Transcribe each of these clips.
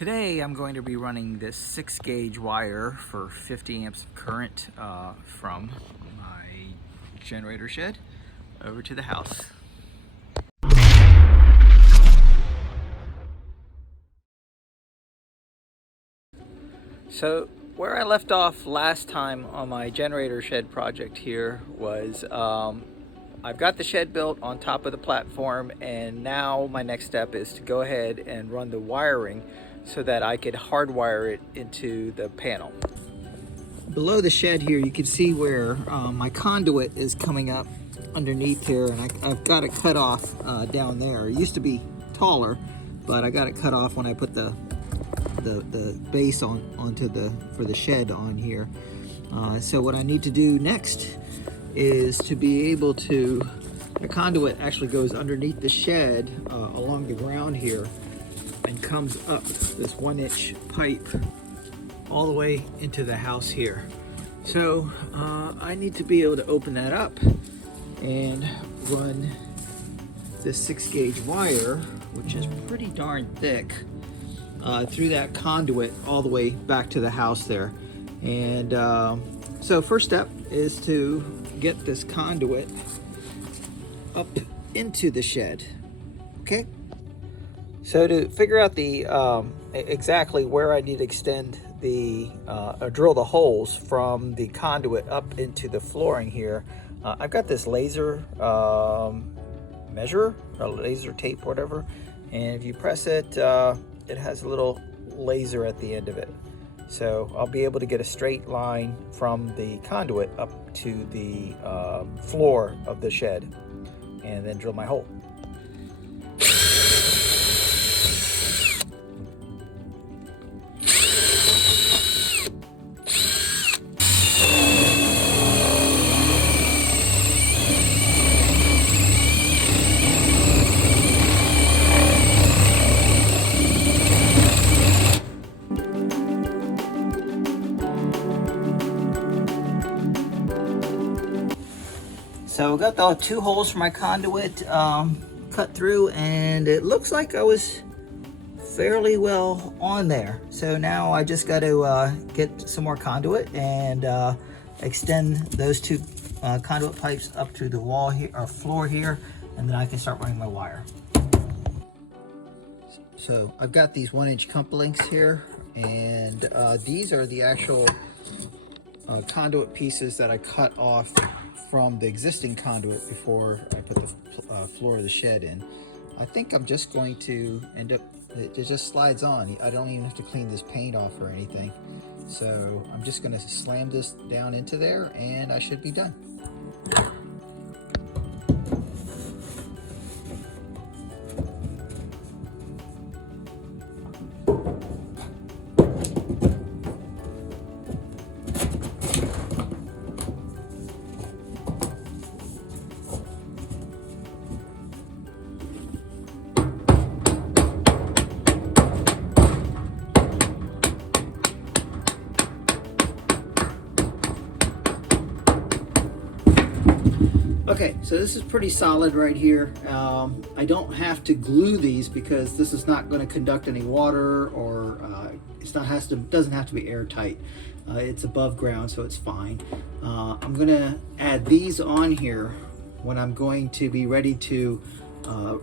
Today I'm going to be running this 6-gauge wire for 50 amps of current from my generator shed over to the house. So where I left off last time on my generator shed project here was I've got the shed built on top of the platform, and now my next step is to go ahead and run the wiring so that I could hardwire it into the panel. Below the shed here you can see where my conduit is coming up underneath here, and I've got it cut off down there. It used to be taller, but I got it cut off when I put the base onto for the shed on here. So what I need to do next is to be able to, the conduit actually goes underneath the shed along the ground here and comes up this 1-inch pipe all the way into the house here. So I need to be able to open that up and run this 6-gauge wire, which is pretty darn thick, through that conduit all the way back to the house there. And so first step is to get this conduit up into the shed. Okay, so to figure out the exactly where I need to extend the or drill the holes from the conduit up into the flooring here, I've got this laser measure or laser tape, whatever, and if you press it, it has a little laser at the end of it. So I'll be able to get a straight line from the conduit up to the floor of the shed and then drill my hole. So I got the 2 holes for my conduit cut through, and it looks like I was fairly well on there. So now I just got to get some more conduit and extend those 2 conduit pipes up to the wall here, or floor here, and then I can start running my wire. So I've got these 1-inch couplings here, and these are the actual conduit pieces that I cut off from the existing conduit before I put the floor of the shed in. I think I'm just going to end up, it just slides on. I don't even have to clean this paint off or anything. So I'm just going to slam this down into there and I should be done. Okay, so this is pretty solid right here. I don't have to glue these because this is not going to conduct any water, or doesn't have to be airtight. It's above ground, so it's fine. I'm going to add these on here when I'm going to be ready to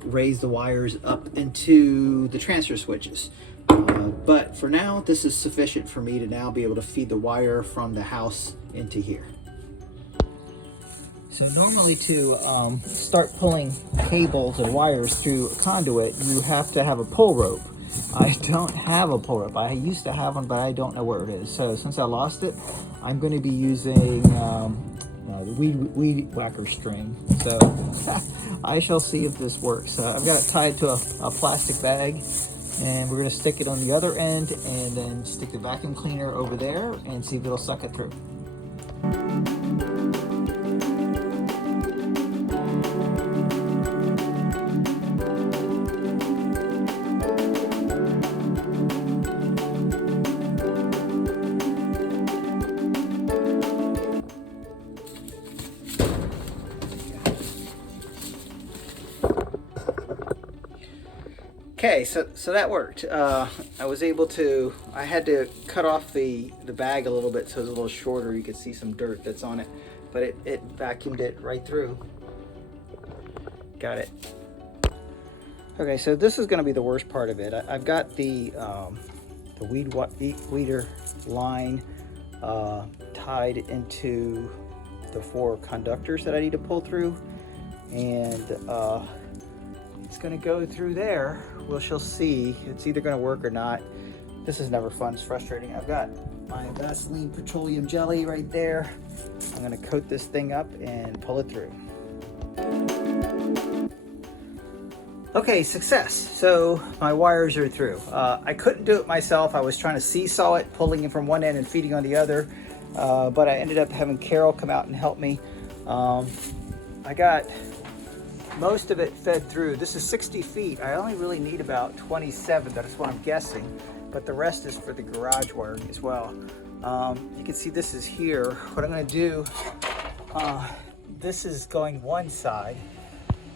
raise the wires up into the transfer switches. But for now, this is sufficient for me to now be able to feed the wire from the house into here. So normally to start pulling cables or wires through a conduit, you have to have a pull rope. I don't have a pull rope. I used to have one, but I don't know where it is. So since I lost it, I'm going to be using the weed whacker string. So I shall see if this works. I've got it tied to a plastic bag, and we're going to stick it on the other end and then stick the vacuum cleaner over there and see if it'll suck it through. Okay, so that worked. I was able to, I had to cut off the bag a little bit so it's a little shorter. You could see some dirt that's on it, but it vacuumed it right through. Got it. Okay, so this is going to be the worst part of it. I've got the weed weeder line tied into the 4 conductors that I need to pull through, and it's going to go through there. We shall see. It's either going to work or not. This is never fun. It's frustrating. I've got my Vaseline petroleum jelly right there. I'm going to coat this thing up and pull it through. Okay, success. So my wires are through. I couldn't do it myself. I was trying to seesaw it, pulling it from one end and feeding on the other, but I ended up having Carol come out and help me. I got most of it fed through. This is 60 feet. I only really need about 27. That's what I'm guessing, but the rest is for the garage wiring as well. You can see this is here. What I'm going to do, this is going one side.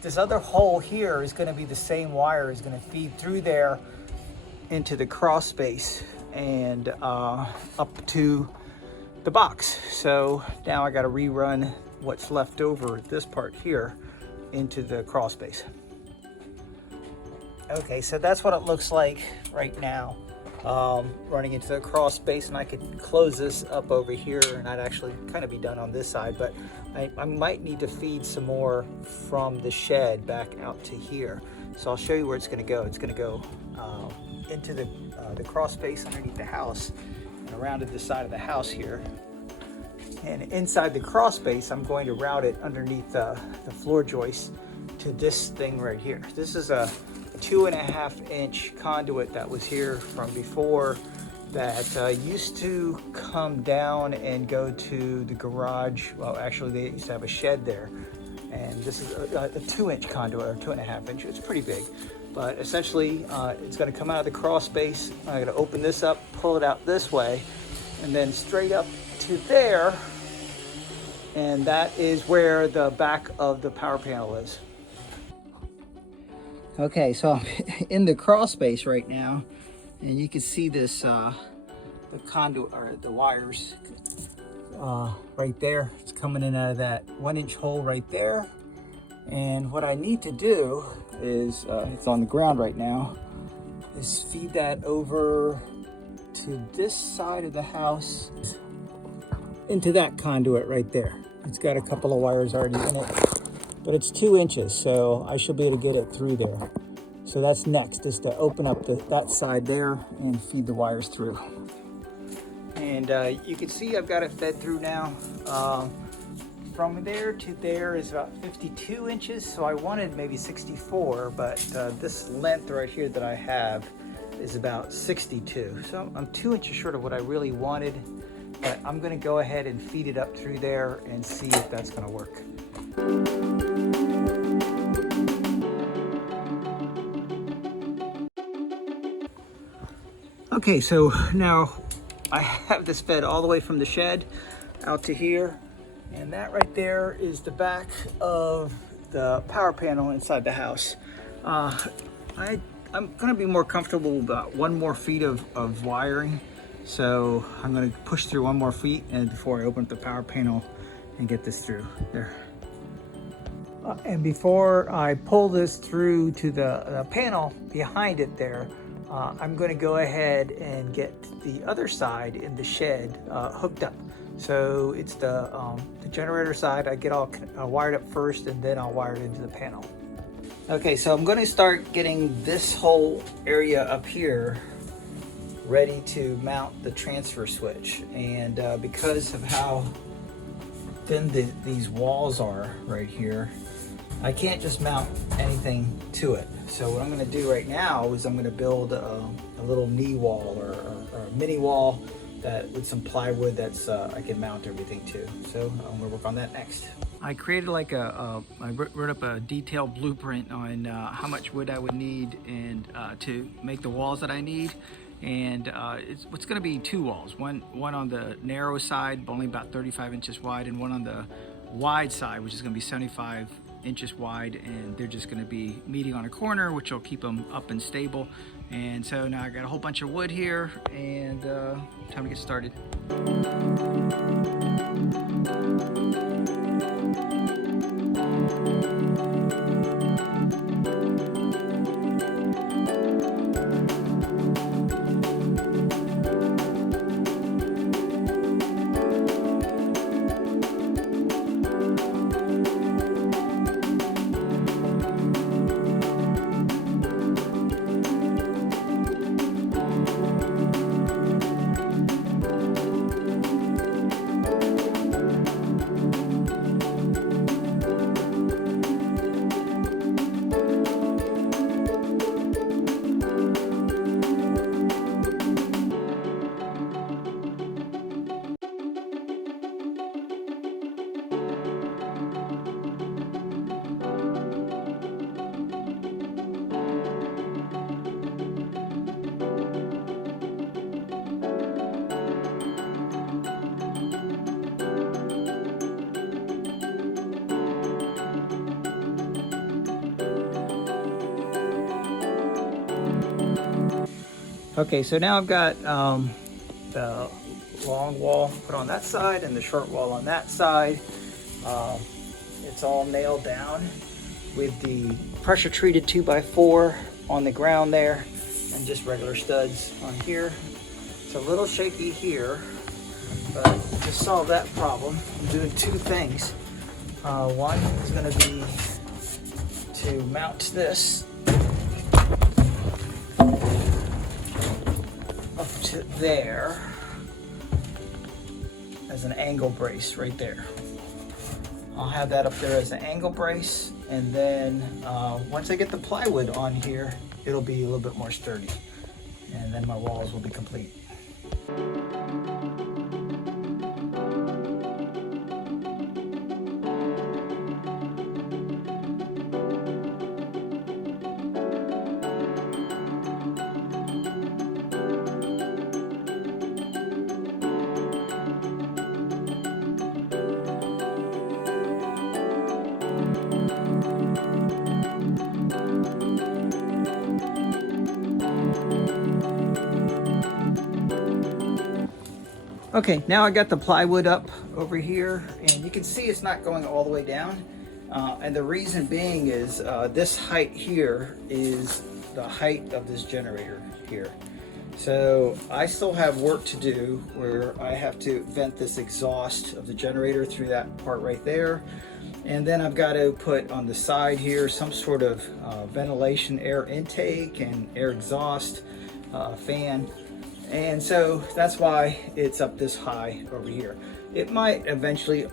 This other hole here is going to be the same wire, is going to feed through there into the cross space and up to the box. So now I got to rerun what's left over, this part here, into the crawl space. Okay, so that's what it looks like right now, running into the crawl space, and I could close this up over here and I'd actually kind of be done on this side, but I might need to feed some more from the shed back out to here. So I'll show you where it's going to go. It's going to go into the crawl space underneath the house and around to the side of the house here. And inside the crawl space, I'm going to route it underneath the floor joist to this thing right here. This is a 2.5-inch conduit that was here from before that used to come down and go to the garage. Well, actually, they used to have a shed there. And this is a 2-inch conduit, or 2.5-inch. It's pretty big. But essentially, it's going to come out of the crawl space. I'm going to open this up, pull it out this way, and then straight up to there. And that is where the back of the power panel is. Okay, so I'm in the crawl space right now, and you can see this, the conduit, or the wires right there. It's coming in out of that 1-inch hole right there. And what I need to do is, it's on the ground right now, is feed that over to this side of the house into that conduit right there. It's got a couple of wires already in it, but it's 2 inches, so I should be able to get it through there. So that's next, is to open up that side there and feed the wires through. And you can see I've got it fed through now. From there to there is about 52 inches, so I wanted maybe 64, but this length right here that I have is about 62. So I'm 2 inches short of what I really wanted, but I'm gonna go ahead and feed it up through there and see if that's gonna work. Okay, so now I have this fed all the way from the shed out to here, and that right there is the back of the power panel inside the house. I'm gonna be more comfortable with about 1 more feet of wiring. So I'm gonna push through 1 more feet and before I open up the power panel and get this through there. And before I pull this through to the panel behind it there, I'm gonna go ahead and get the other side in the shed hooked up. So it's the generator side. I get all wired up first, and then I'll wire it into the panel. Okay, so I'm gonna start getting this whole area up here ready to mount the transfer switch. And because of how thin these walls are right here, I can't just mount anything to it. So what I'm gonna do right now is I'm gonna build a little knee wall or a mini wall that with some plywood that's I can mount everything to. So I'm gonna work on that next. I created like I wrote up a detailed blueprint on how much wood I would need and to make the walls that I need. And it's going to be 2 walls, one on the narrow side, only about 35 inches wide, and one on the wide side, which is going to be 75 inches wide, and they're just going to be meeting on a corner, which will keep them up and stable. And so now I got a whole bunch of wood here, and time to get started. Okay, so now I've got the long wall put on that side and the short wall on that side. It's all nailed down with the pressure treated 2x4 on the ground there, and just regular studs on here. It's a little shaky here, but to solve that problem, I'm doing two things. One is going to be to mount this up to there as an angle brace right there. I'll have that up there as an angle brace, and then once I get the plywood on here, it'll be a little bit more sturdy, and then my walls will be complete. Okay, now I got the plywood up over here, and you can see it's not going all the way down. And the reason being is this height here is the height of this generator here. So I still have work to do where I have to vent this exhaust of the generator through that part right there. And then I've got to put on the side here some sort of ventilation air intake and air exhaust fan. And so that's why it's up this high over here. It might eventually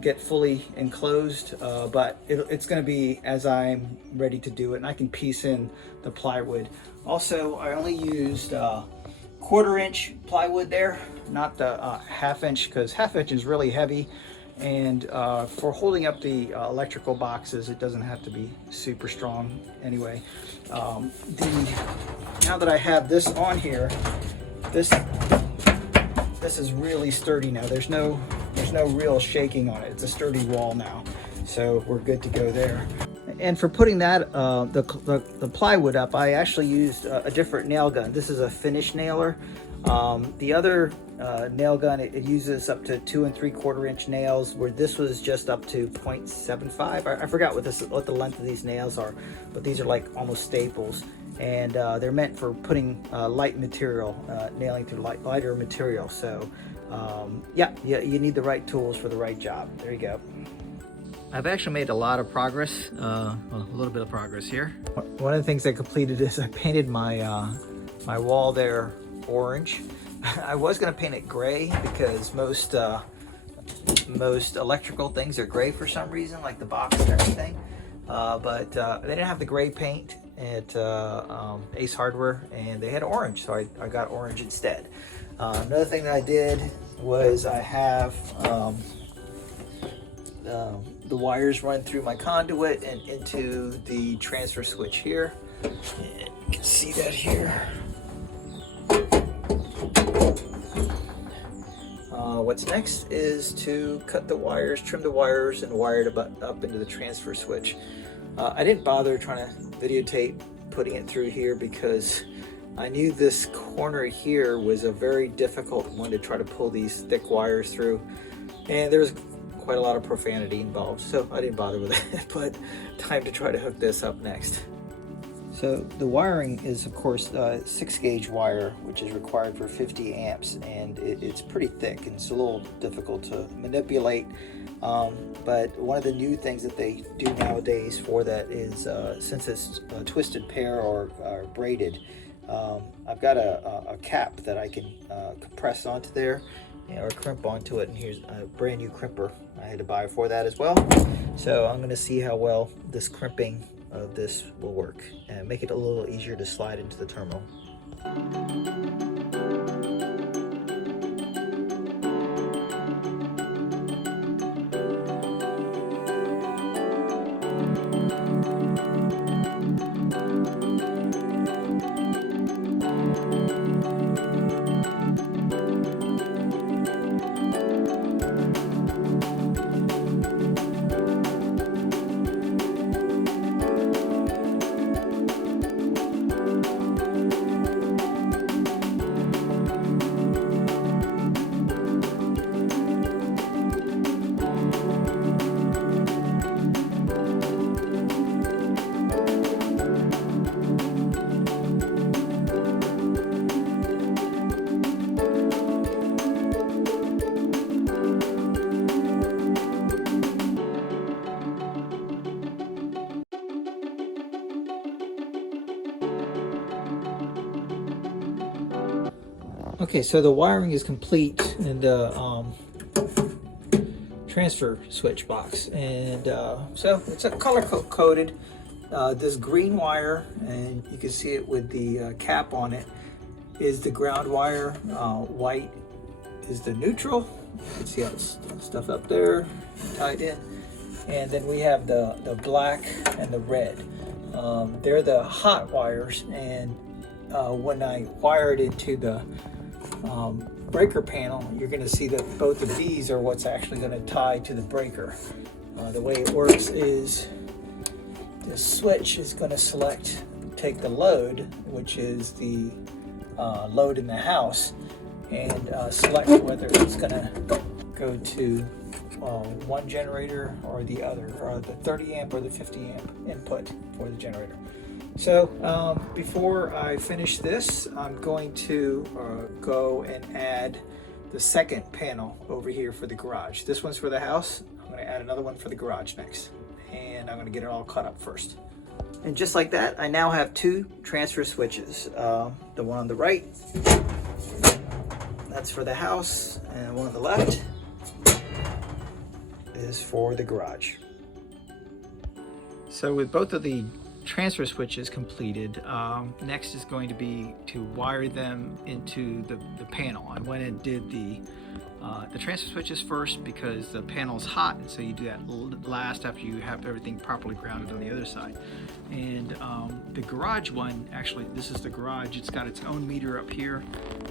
get fully enclosed, but it's going to be as I'm ready to do it, and I can piece in the plywood. Also, I only used 1/4 inch plywood there, not the 1/2 inch, because 1/2 inch is really heavy. And for holding up the electrical boxes, it doesn't have to be super strong anyway. Now that I have this on here, this is really sturdy now. There's no real shaking on it. It's a sturdy wall now, so we're good to go there. And for putting that the plywood up, I actually used a different nail gun. This is a finish nailer. The other nail gun, it uses up to 2 3/4 inch nails, where this was just up to 0.75. I forgot what the length of these nails are, but these are like almost staples, and they're meant for putting light material, nailing through lighter material. So yeah, you need the right tools for the right job. There you go. I've actually made a lot of progress, well, a little bit of progress here. One of the things I completed is I painted my my wall there orange. I was going to paint it gray because most electrical things are gray for some reason, like the box and everything. But they didn't have the gray paint at Ace Hardware, and they had orange, so I got orange instead. Another thing that I did was I have the wires run through my conduit and into the transfer switch here. And you can see that here. what's next is to cut the wires, trim the wires, and wire it up into the transfer switch. I didn't bother trying to videotape putting it through here because I knew this corner here was a very difficult one to try to pull these thick wires through, and there's quite a lot of profanity involved, so I didn't bother with it. But time to try to hook this up next. So the wiring is, of course, 6-gauge wire, which is required for 50 amps, and it's pretty thick and it's a little difficult to manipulate. But one of the new things that they do nowadays for that is, since it's a twisted pair or braided, I've got a cap that I can compress onto there, or crimp onto it, and here's a brand new crimper I had to buy for that as well. So I'm going to see how well this crimping of this will work and make it a little easier to slide into the terminal. Okay, so the wiring is complete in the transfer switch box, and so it's a color coded. This green wire, and you can see it with the cap on it, is the ground wire. White is the neutral. You can see how it's stuff up there tied in, and then we have the black and the red. They're the hot wires, and when I wire it into the breaker panel, you're going to see that both of these are what's actually going to tie to the breaker. The way it works is the switch is going to take the load, which is the load in the house, and select whether it's going to go to one generator or the other, or the 30 amp or the 50 amp input for the generator. So before I finish this, I'm going to go and add the second panel over here for the garage. This one's for the house. I'm going to add another one for the garage next, and I'm going to get it all cut up first. And just like that, I now have two transfer switches. The one on the right, that's for the house, and the one on the left is for the garage. So with both of the transfer switches completed, next is going to be to wire them into the panel. I went and did the transfer switches first because the panel's hot, and so you do that last after you have everything properly grounded on the other side. And the garage one, actually this is the garage, it's got its own meter up here,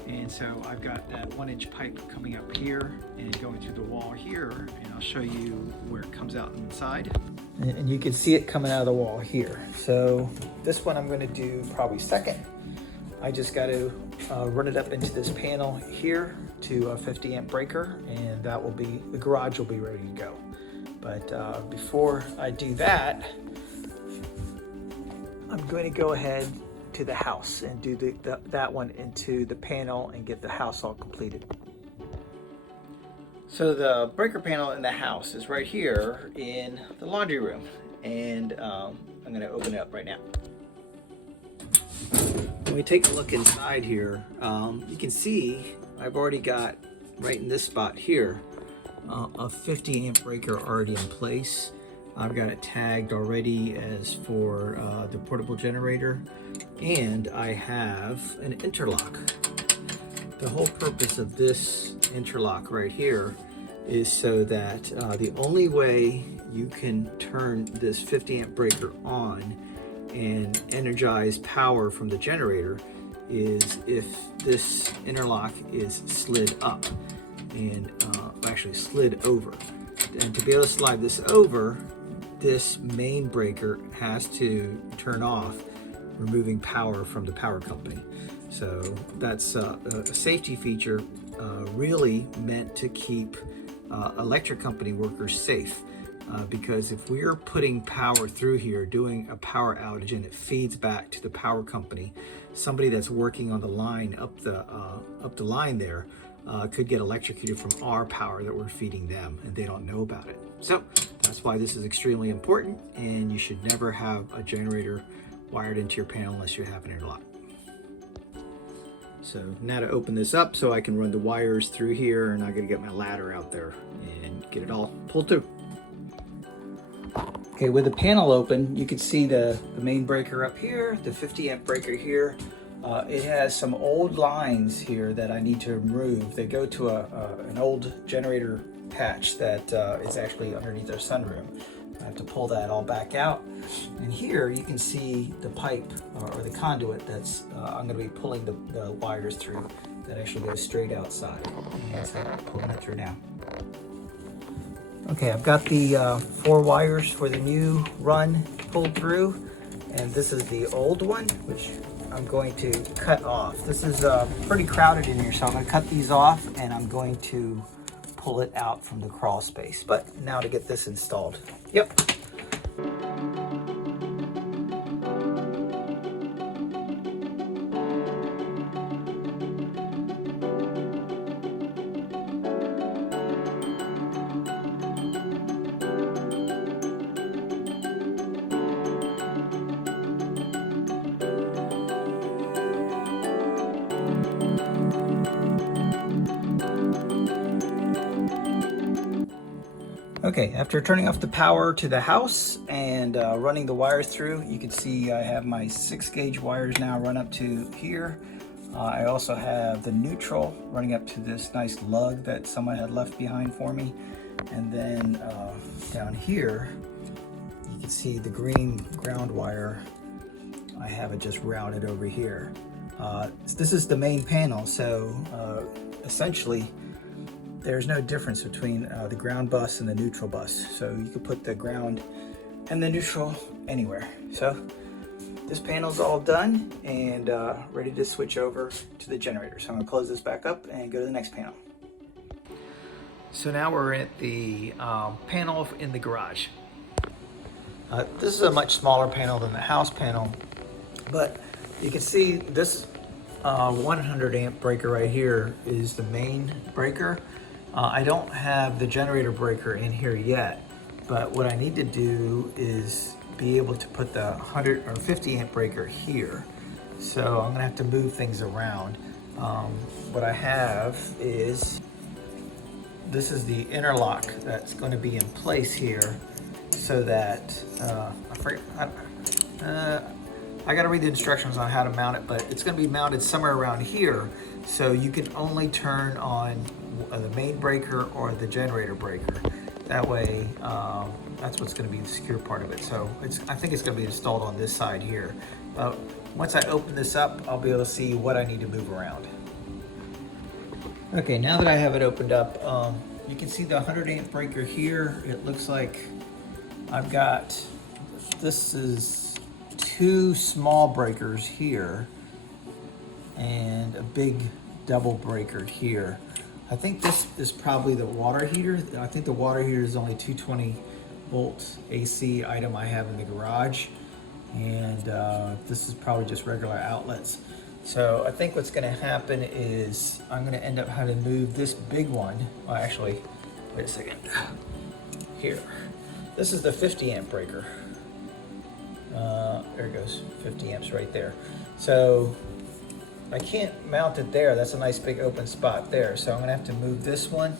and so I've got that 1-inch pipe coming up here and going through the wall here, and I'll show you where it comes out inside. And you can see it coming out of the wall here. So this one I'm going to do probably second. I just got to run it up into this panel here to a 50 amp breaker, and that will be, the garage will be ready to go. But before I do that, I'm going to go ahead to the house and do that one into the panel and get the house all completed. So the breaker panel in the house is right here in the laundry room, and I'm going to open it up right now. When we take a look inside here, you can see I've already got, right in this spot here, a 50 amp breaker already in place. I've got it tagged already as for the portable generator, and I have an interlock. The whole purpose of this interlock right here is so that the only way you can turn this 50 amp breaker on and energize power from the generator is if this interlock is slid up. and actually slid over. And to be able to slide this over, this main breaker has to turn off, removing power from the power company. So that's a safety feature really meant to keep electric company workers safe. Because if we're putting power through here, doing a power outage, and it feeds back to the power company, somebody that's working on the line up the line there could get electrocuted from our power that we're feeding them, and they don't know about it. So that's why this is extremely important, and you should never have a generator wired into your panel unless you have an interlock. So now to open this up so I can run the wires through here, and I'm gonna get my ladder out there and get it all pulled through. Okay, with the panel open, you can see the main breaker up here, the 50 amp breaker here. It has some old lines here that I need to remove. They go to an old generator patch that is actually underneath our sunroom. I have to pull that all back out. And here you can see the pipe or the conduit that's I'm going to be pulling the wires through that actually goes straight outside. And so I'm pulling it through now. Okay, I've got the 4 wires for the new run pulled through, and this is the old one, which I'm going to cut off. This is pretty crowded in here, so I'm going to cut these off, and I'm going to pull it out from the crawl space. But now to get this installed. Yep. Okay, after turning off the power to the house and running the wires through, you can see I have my 6-gauge wires now run up to here. I also have the neutral running up to this nice lug that someone had left behind for me. And then down here, you can see the green ground wire. I have it just routed over here. This is the main panel, so essentially, there's no difference between the ground bus and the neutral bus. So you could put the ground and the neutral anywhere. So this panel's all done and ready to switch over to the generator. So I'm gonna close this back up and go to the next panel. So now we're at the panel in the garage. This is a much smaller panel than the house panel, but you can see this 100 amp breaker right here is the main breaker. I don't have the generator breaker in here yet, but what I need to do is be able to put the 100 or 50 amp breaker here. So I'm gonna have to move things around. What I have is, this is the interlock that's going to be in place here so that, I gotta read the instructions on how to mount it, but it's gonna be mounted somewhere around here, so you can only turn on the main breaker or the generator breaker. That way, that's what's gonna be the secure part of it. So I think it's gonna be installed on this side here. Once I open this up, I'll be able to see what I need to move around. Okay, now that I have it opened up, you can see the 100 amp breaker here. It looks like I've got, this is 2 small breakers here and a big double breaker here. I think this is probably the water heater. I think the water heater is only 220 volt AC item I have in the garage. And this is probably just regular outlets. So I think what's gonna happen is I'm gonna end up having to move this big one. Well, actually, wait a second. Here. This is the 50 amp breaker. There it goes, 50 amps right there. So I can't mount it there. That's a nice big open spot there. So I'm gonna have to move this one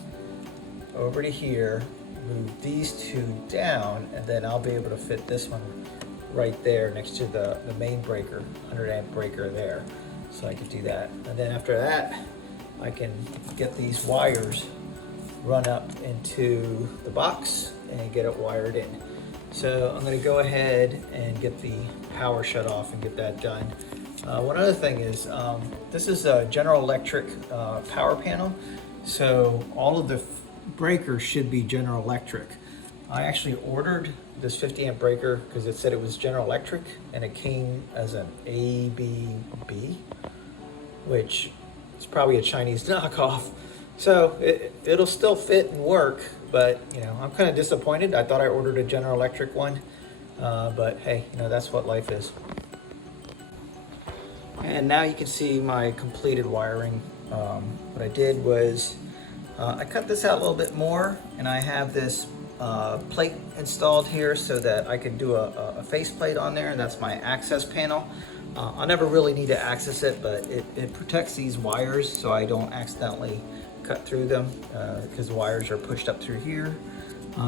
over to here, move these 2 down, and then I'll be able to fit this one right there next to the main breaker, 100 amp breaker there. So I can do that. And then after that, I can get these wires run up into the box and get it wired in. So I'm gonna go ahead and get the power shut off and get that done. One other thing is, this is a General Electric power panel. So all of the breakers should be General Electric. I actually ordered this 50 amp breaker because it said it was General Electric and it came as an ABB, which is probably a Chinese knockoff. So it'll still fit and work, but you know, I'm kind of disappointed. I thought I ordered a General Electric one, but hey, you know, that's what life is. And now you can see my completed wiring. What I did was I cut this out a little bit more, and I have this plate installed here so that I can do a faceplate on there, and that's my access panel. I'll never really need to access it, but it protects these wires so I don't accidentally cut through them because the wires are pushed up through here.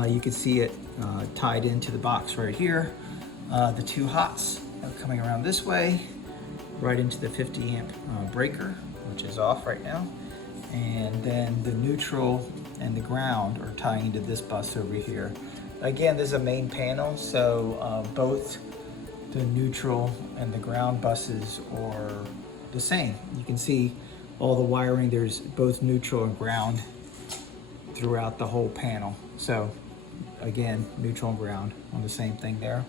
You can see it tied into the box right here. The two hots are coming around this way, right into the 50 amp breaker, which is off right now. And then the neutral and the ground are tying into this bus over here. Again, this is a main panel, so both the neutral and the ground buses are the same. You can see all the wiring, there's both neutral and ground throughout the whole panel. So again, neutral and ground on the same thing there.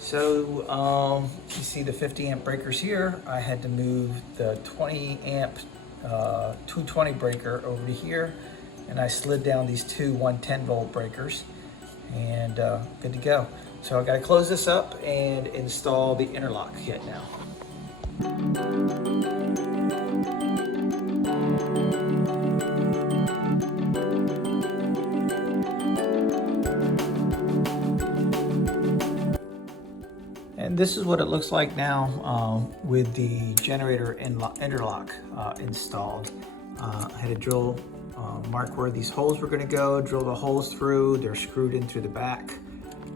So you see the 50 amp breakers here. I had to move the 20 amp 220 breaker over to here, and I slid down these two 110 volt breakers, and good to go. So I got to close this up and install the interlock kit now. And this is what it looks like now with the generator interlock installed. I had to drill, mark where these holes were going to go, drill the holes through. They're screwed in through the back,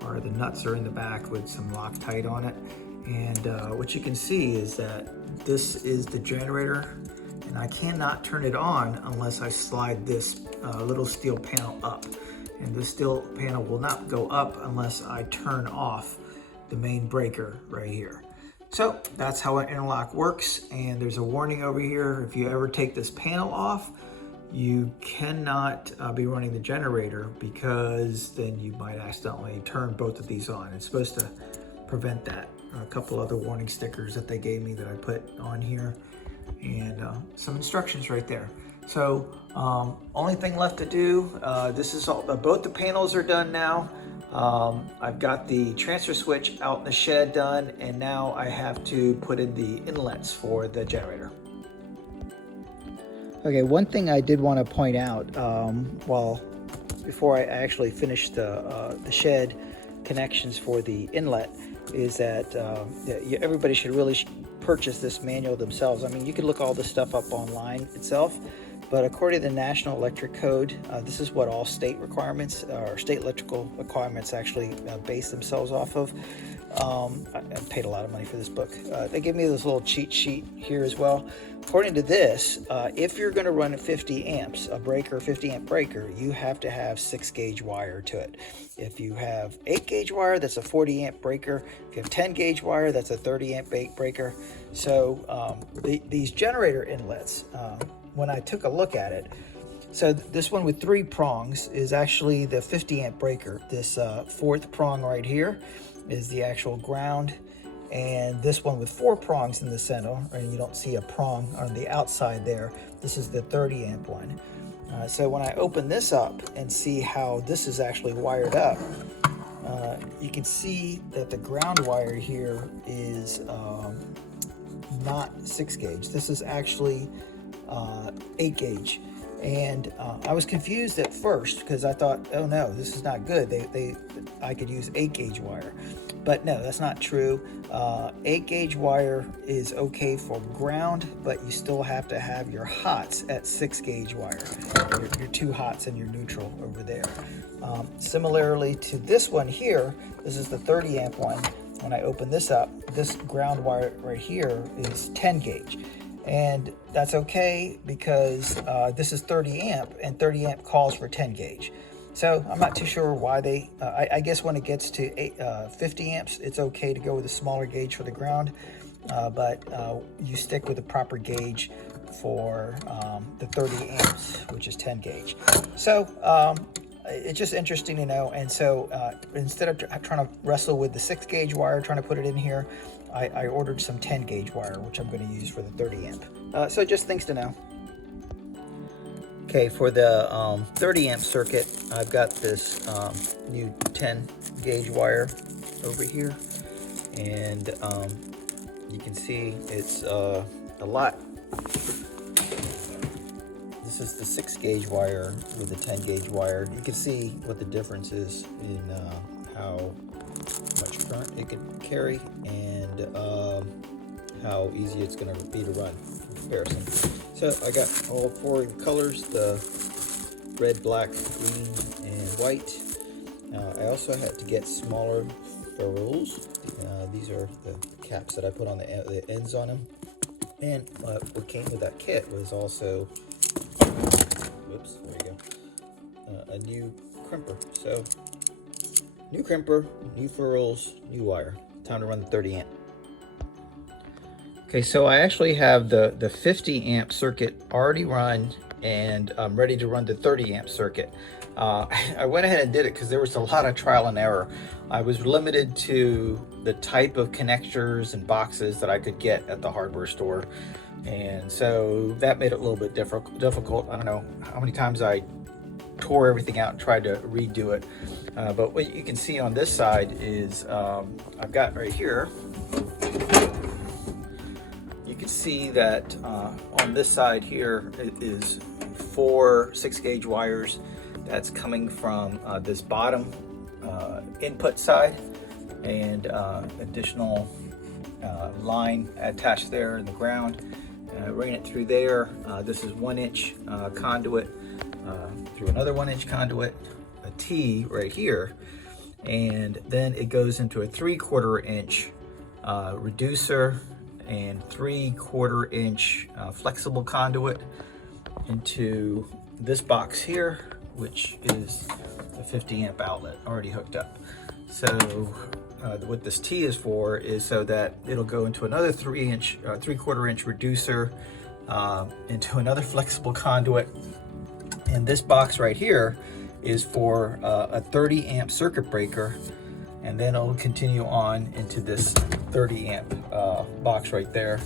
or the nuts are in the back with some Loctite on it. And what you can see is that this is the generator, and I cannot turn it on unless I slide this little steel panel up. And the steel panel will not go up unless I turn off the main breaker right here. So that's how an interlock works, and there's a warning over here. If you ever take this panel off, you cannot be running the generator, because then you might accidentally turn both of these on. It's supposed to prevent that. A couple other warning stickers that they gave me that I put on here, and some instructions right there. So only thing left to do, this is all, both the panels are done now. I've got the transfer switch out in the shed done, and now I have to put in the inlets for the generator. Okay, one thing I did want to point out, before I actually finish the shed connections for the inlet, is that everybody should really purchase this manual themselves. I mean, you can look all this stuff up online itself, but according to the National Electric Code, this is what all state requirements, or state electrical requirements, actually base themselves off of. I paid a lot of money for this book. They give me this little cheat sheet here as well. According to this, if you're going to run 50 amps, a breaker, 50 amp breaker, you have to have 6 gauge wire to it. If you have 8 gauge wire, that's a 40 amp breaker. If you have 10 gauge wire, that's a 30 amp breaker. So these generator inlets, when I took a look at it, so this one with 3 prongs is actually the 50 amp breaker. This 4th prong right here is the actual ground, and this one with 4 prongs in the center, and you don't see a prong on the outside there, this is the 30 amp one. So when I open this up and see how this is actually wired up, you can see that the ground wire here is not 6 gauge. This is actually 8 gauge. And I was confused at first because I thought, oh no, this is not good. I could use 8 gauge wire, but no, that's not true. 8 gauge wire is okay for ground, but you still have to have your hots at 6 gauge wire. Your 2 hots and your neutral over there. Similarly to this one here, this is the 30 amp one. When I open this up, this ground wire right here is 10 gauge. And that's okay because this is 30 amp, and 30 amp calls for 10 gauge. So I'm not too sure why they, I guess when it gets to 50 amps, it's okay to go with a smaller gauge for the ground, but you stick with the proper gauge for the 30 amps, which is 10 gauge. So it's just interesting to know. And so instead of trying to wrestle with the 6 gauge wire, trying to put it in here, I ordered some 10 gauge wire, which I'm going to use for the 30 amp. So just things to know. Okay, for the 30 amp circuit, I've got this new 10 gauge wire over here, and you can see it's a lot. This is the 6 gauge wire with the 10 gauge wire. You can see what the difference is in how much current it could carry and how easy it's going to be to run in comparison. So I got all 4 colors, the red, black, green, and white. I also had to get smaller ferrules. These are the caps that I put on the ends on them. And what came with that kit was also, whoops, there you go, a new crimper. So new crimper, new ferrules, new wire. Time to run the 30 amp. Okay, so I actually have the 50 amp circuit already run, and I'm ready to run the 30 amp circuit. I went ahead and did it because there was a lot of trial and error. I was limited to the type of connectors and boxes that I could get at the hardware store, and so that made it a little bit difficult. I don't know how many times I tore everything out and tried to redo it, but what you can see on this side is I've got right here, you can see that on this side here it is 4 6 gauge wires that's coming from this bottom input side, and additional line attached there in the ground. Ran it through there. This is 1-inch conduit through another 1-inch conduit, a T right here, and then it goes into a 3/4 inch reducer and 3/4 inch flexible conduit into this box here, which is the 50 amp outlet already hooked up. So what this T is for is so that it'll go into another 3/4 inch reducer, into another flexible conduit, and this box right here is for a 30 amp circuit breaker, and then it'll continue on into this 30 amp box right there.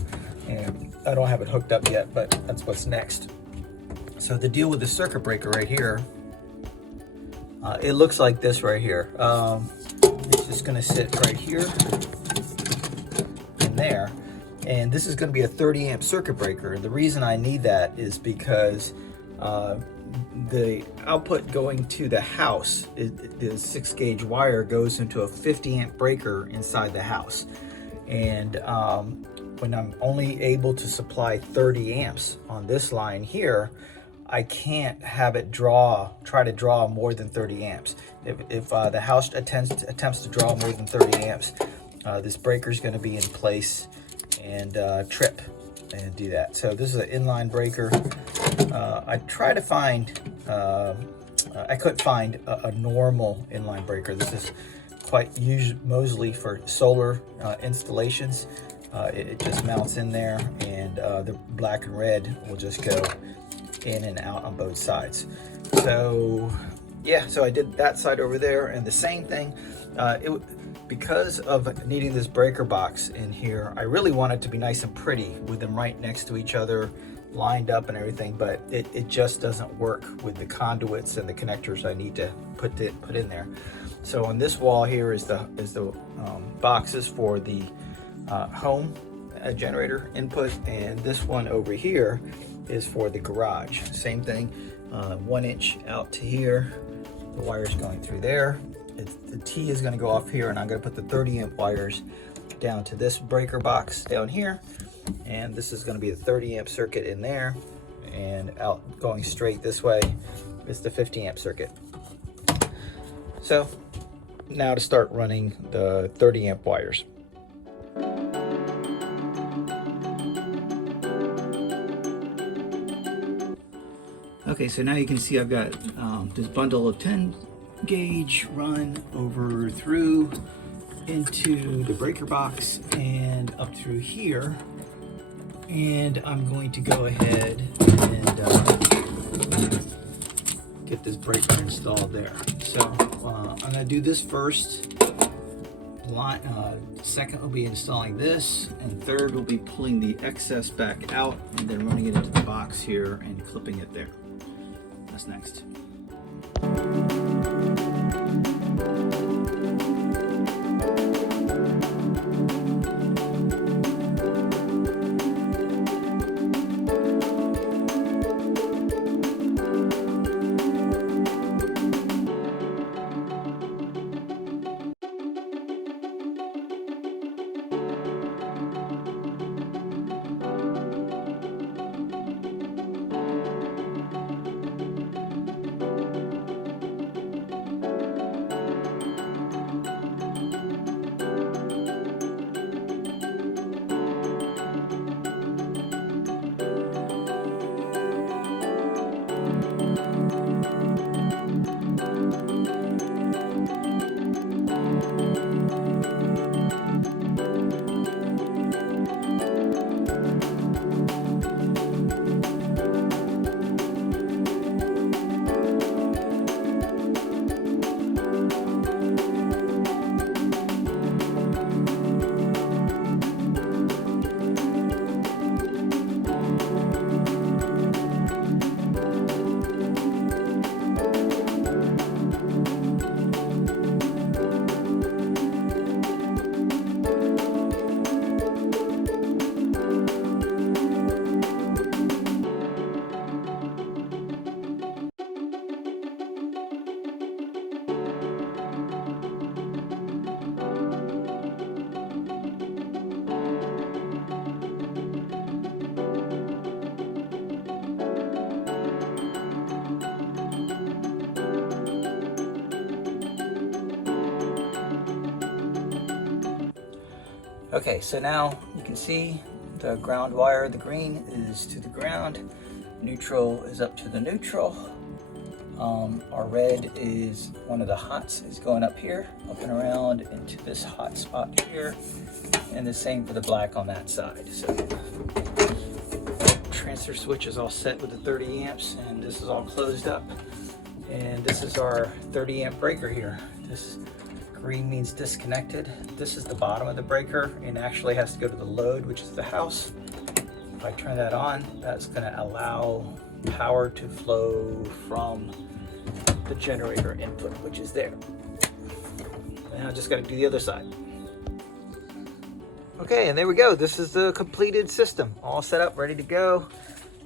And I don't have it hooked up yet, but that's what's next. So the deal with the circuit breaker right here, it looks like this right here. It's just going to sit right here and there, and this is going to be a 30 amp circuit breaker. And the reason I need that is because the output going to the house, the 6 gauge wire goes into a 50 amp breaker inside the house, and when I'm only able to supply 30 amps on this line here, I can't have it try to draw more than 30 amps. If the house attempts to draw more than 30 amps, this breaker is going to be in place and trip and do that. So this is an inline breaker. I tried to find, I couldn't find a normal inline breaker. This is quite mostly for solar installations. It just mounts in there, and the black and red will just go in and out on both sides. So yeah, so I did that side over there, and the same thing. Because of needing this breaker box in here, I really want it to be nice and pretty with them right next to each other, lined up and everything, but it just doesn't work with the conduits and the connectors I need to put in there. So on this wall here is the boxes for the home generator input, and this one over here is for the garage. Same thing, 1 inch out to here, the wires going through there. The T is going to go off here, and I'm going to put the 30 amp wires down to this breaker box down here, and this is going to be the 30 amp circuit in there, and out going straight this way is the 50 amp circuit. So now to start running the 30 amp wires. Okay, so now you can see I've got this bundle of 10 gauge run over through into the breaker box and up through here, And I'm going to go ahead and get this breaker installed there. So I'm going to do this first. Second will be installing this, and third will be pulling the excess back out and then running it into the box here and clipping it there. That's next. Okay, so now you can see the ground wire, the green is to the ground, neutral is up to the neutral. Our red is one of the hots is going up here, up and around into this hot spot here, and the same for the black on that side. So transfer switch is all set with the 30 amps, and this is all closed up. And this is our 30 amp breaker here. This green means disconnected. This is the bottom of the breaker and actually has to go to the load, which is the house. If I turn that on, that's going to allow power to flow from the generator input, which is there. Now I just got to do the other side. Okay, and there we go. This is the completed system, all set up, ready to go.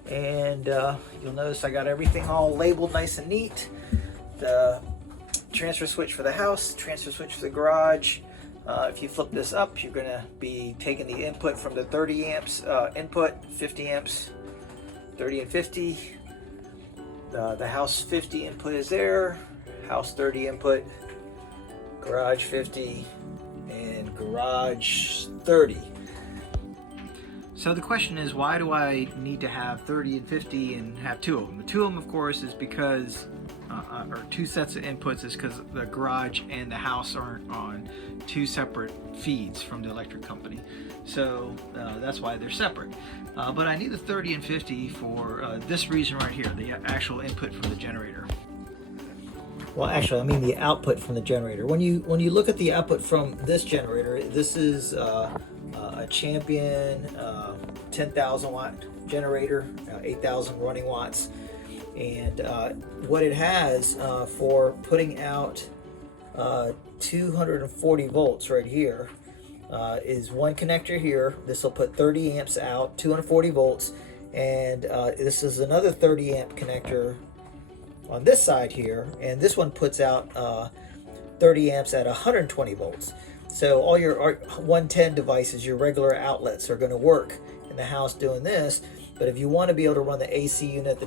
And you'll notice I got everything all labeled nice and neat. The transfer switch for the house, transfer switch for the garage. If you flip this up, you're going to be taking the input from the 30 amps input, 50 amps, 30 and 50. The house 50 input is there, house 30 input, garage 50, and garage 30. So the question is, why do I need to have 30 and 50 and have two of them? The two of them, of course, is because or two sets of inputs is because the garage and the house are on two separate feeds from the electric company. So that's why they're separate. But I need the 30 and 50 for this reason right here, the actual input from the generator. Well, actually, I mean the output from the generator. When you look at the output from this generator, this is a Champion 10,000 watt generator, 8,000 running watts. And what it has for putting out 240 volts right here is one connector here. This will put 30 amps out, 240 volts, and this is another 30 amp connector on this side here, and this one puts out 30 amps at 120 volts. So all your 110 devices, your regular outlets, are going to work in the house doing this. But if you want to be able to run the AC unit, the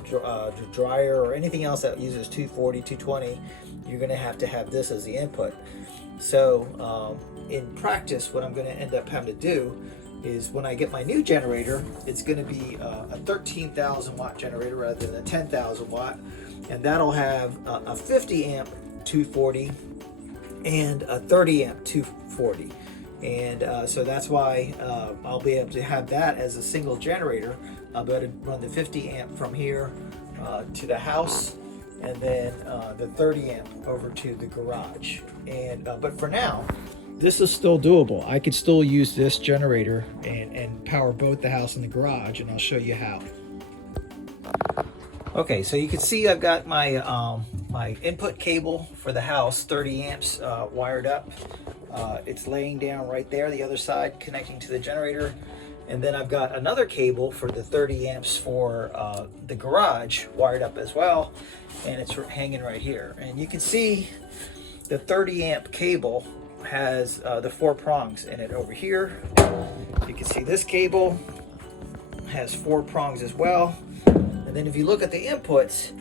dryer, or anything else that uses 240, 220, you're going to have this as the input. So in practice, what I'm going to end up having to do is when I get my new generator, it's going to be a 13,000 watt generator rather than a 10,000 watt. And that'll have a 50 amp 240 and a 30 amp 240. And so that's why I'll be able to have that as a single generator. I'll be able to run the 50 amp from here to the house, and then the 30 amp over to the garage. And but for now, this is still doable. I could still use this generator and power both the house and the garage, and I'll show you how. Okay, so you can see I've got my my input cable for the house, 30 amps wired up. It's laying down right there, the other side connecting to the generator. And then I've got another cable for the 30 amps for the garage wired up as well. And it's hanging right here. And you can see the 30 amp cable has the 4 prongs in it over here. You can see this cable has 4 prongs as well. And then if you look at the inputs,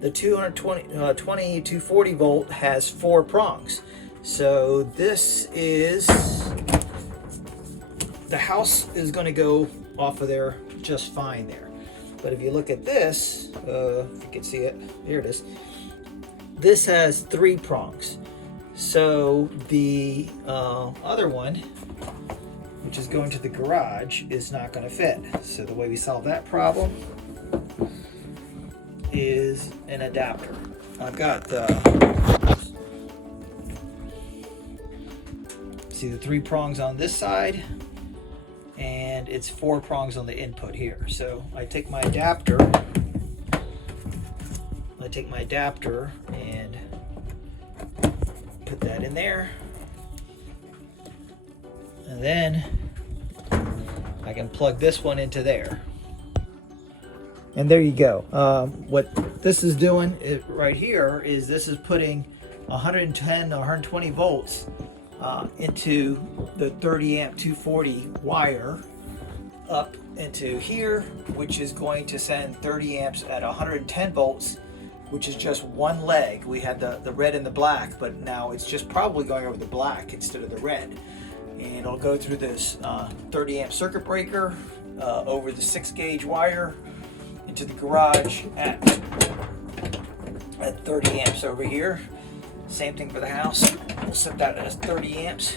the 240 volt has 4 prongs. So this is, the house is going to go off of there just fine there. But if you look at this, if you can see it, here it is. This has 3 prongs. So the other one, which is going to the garage, is not going to fit. So the way we solve that problem is an adapter. I've got the, see the 3 prongs on this side, and it's 4 prongs on the input here. So I take my adapter, and put that in there, and then I can plug this one into there. And there you go. What this is doing right here is this is putting 110 or 120 volts into the 30 amp 240 wire up into here, which is going to send 30 amps at 110 volts, which is just one leg. We had the red and the black, but now it's just probably going over the black instead of the red. And it'll go through this 30 amp circuit breaker over the 6 gauge wire into the garage at 30 amps over here. Same thing for the house. We'll set that as 30 amps.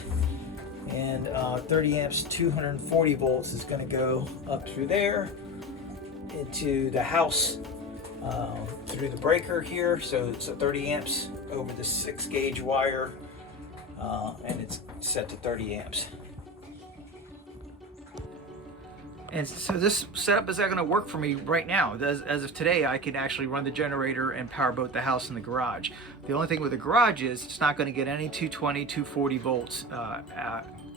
And 30 amps, 240 volts is going to go up through there into the house through the breaker here. So it's a 30 amps over the 6 gauge wire, and it's set to 30 amps. And so this setup is not going to work for me right now. As of today, I can actually run the generator and power both the house and the garage. The only thing with the garage is it's not going to get any 220, 240 volts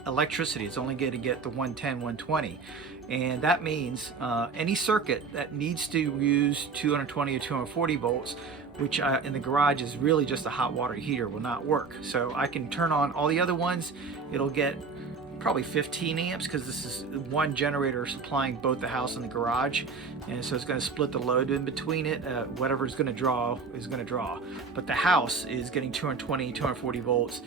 electricity. It's only going to get the 110, 120. And that means any circuit that needs to use 220 or 240 volts, which in the garage is really just a hot water heater, will not work. So I can turn on all the other ones. It'll get probably 15 amps because this is one generator supplying both the house and the garage, and so it's going to split the load in between it. Whatever is going to draw is going to draw, but the house is getting 220, 240 volts,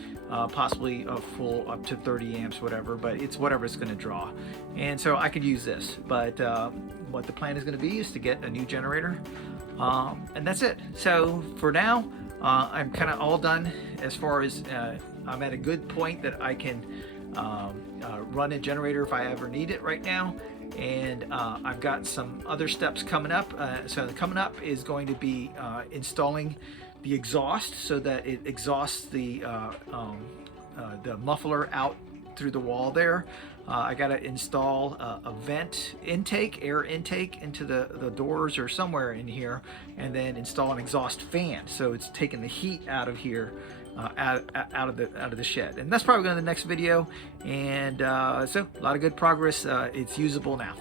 possibly a full up to 30 amps, whatever, but it's whatever it's going to draw. And so I could use this, but what the plan is going to be is to get a new generator, and that's it. So for now, I'm kind of all done as far as I'm at a good point that I can run a generator if I ever need it right now. And I've got some other steps coming up. So coming up is going to be installing the exhaust so that it exhausts the the muffler out through the wall there. I got to install a vent intake, air intake into the doors or somewhere in here, and then install an exhaust fan so it's taking the heat out of here, out of the shed. And that's probably going to be the next video. And so a lot of good progress. It's usable now.